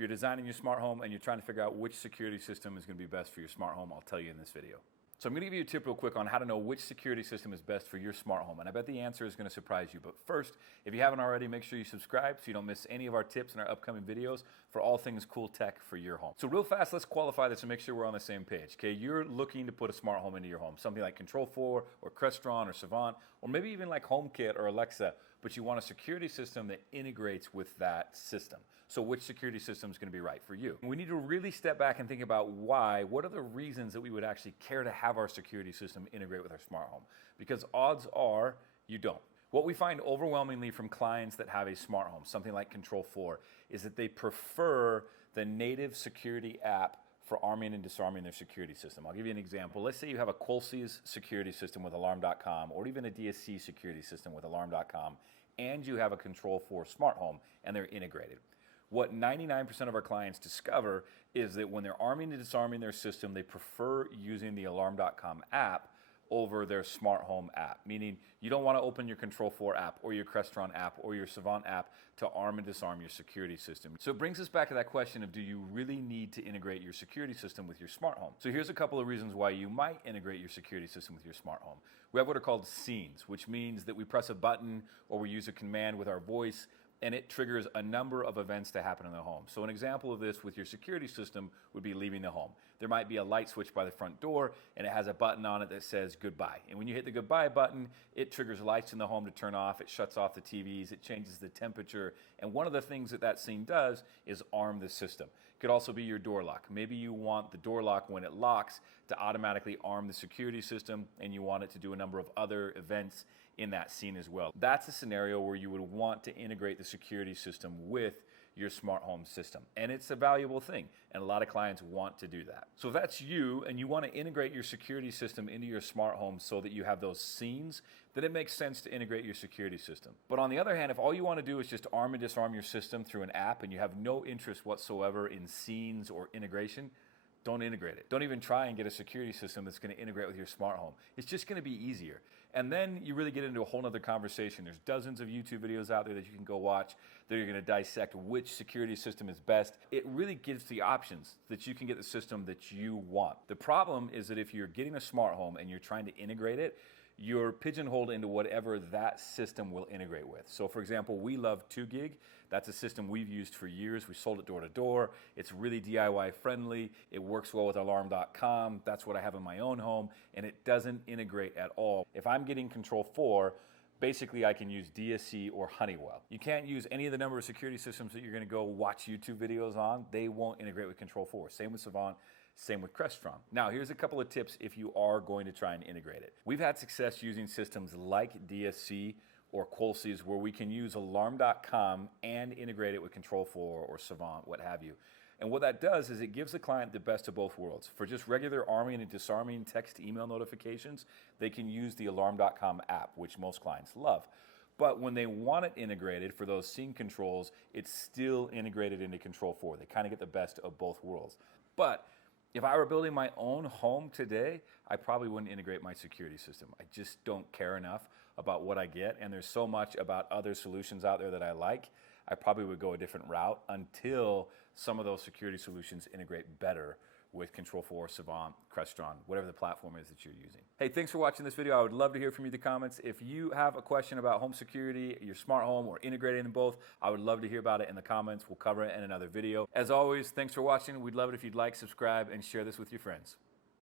You're designing your smart home and you're trying to figure out which security system is going to be best for your smart home. I'll tell you in this video. So I'm going to give you a tip real quick on how to know which security system is best for your smart home. And I bet the answer is going to surprise you. But first, if you haven't already, make sure you subscribe so you don't miss any of our tips in our upcoming videos for all things cool tech for your home. So real fast, let's qualify this and make sure we're on the same page. Okay, you're looking to put a smart home into your home, something like Control4 or Crestron or Savant, or maybe even like HomeKit or Alexa, but you want a security system that integrates with that system. So which security system is going to be right for you? We need to really step back and think about why. What are the reasons that we would actually care to have our security system integrate with our smart home? Because odds are you don't. What we find overwhelmingly from clients that have a smart home, something like Control4, is that they prefer the native security app for arming and disarming their security system. I'll give you an example. Let's say you have a Qualys security system with Alarm.com or even a DSC security system with Alarm.com, and you have a Control4 smart home and they're integrated. What 99% of our clients discover is that when they're arming and disarming their system, they prefer using the Alarm.com app over their smart home app, meaning you don't want to open your Control4 app or your Crestron app or your Savant app to arm and disarm your security system. So it brings us back to that question of, do you really need to integrate your security system with your smart home? So here's a couple of reasons why you might integrate your security system with your smart home. We have what are called scenes, which means that we press a button or we use a command with our voice and it triggers a number of events to happen in the home. So an example of this with your security system would be leaving the home. There might be a light switch by the front door and it has a button on it that says goodbye. And when you hit the goodbye button, it triggers lights in the home to turn off, it shuts off the TVs, it changes the temperature. And one of the things that that scene does is arm the system. It could also be your door lock. Maybe you want the door lock when it locks to automatically arm the security system and you want it to do a number of other events in that scene as well. That's a scenario where you would want to integrate the security system with your smart home system. And it's a valuable thing. And a lot of clients want to do that. So if that's you and you want to integrate your security system into your smart home so that you have those scenes, then it makes sense to integrate your security system. But on the other hand, if all you want to do is just arm and disarm your system through an app and you have no interest whatsoever in scenes or integration, don't integrate it. Don't even try and get a security system that's going to integrate with your smart home. It's just going to be easier. And then you really get into a whole other conversation. There's dozens of YouTube videos out there that you can go watch that are going to dissect which security system is best. It really gives the options that you can get the system that you want. The problem is that if you're getting a smart home and you're trying to integrate it, you're pigeonholed into whatever that system will integrate with. So for example, we love 2GIG. That's a system we've used for years. We sold it door to door. It's really DIY friendly. It works well with Alarm.com. That's what I have in my own home, and it doesn't integrate at all. If I'm getting Control4, basically I can use DSC or Honeywell. You can't use any of the number of security systems that you're going to go watch YouTube videos on. They won't integrate with Control4. Same with Savant. Same with Crestron. Now, here's a couple of tips if you are going to try and integrate it. We've had success using systems like DSC or Qualys where we can use Alarm.com and integrate it with Control4 or Savant, what have you. And what that does is it gives the client the best of both worlds. For just regular arming and disarming text email notifications, they can use the Alarm.com app, which most clients love. But when they want it integrated for those scene controls, it's still integrated into Control4. They kind of get the best of both worlds. But if I were building my own home today, I probably wouldn't integrate my security system. I just don't care enough about what I get, and there's so much about other solutions out there that I like, I probably would go a different route until some of those security solutions integrate better with Control4, Savant, Crestron, whatever the platform is that you're using. Hey, thanks for watching this video. I would love to hear from you in the comments. If you have a question about home security, your smart home, or integrating them both, I would love to hear about it in the comments. We'll cover it in another video. As always, thanks for watching. We'd love it if you'd like, subscribe, and share this with your friends.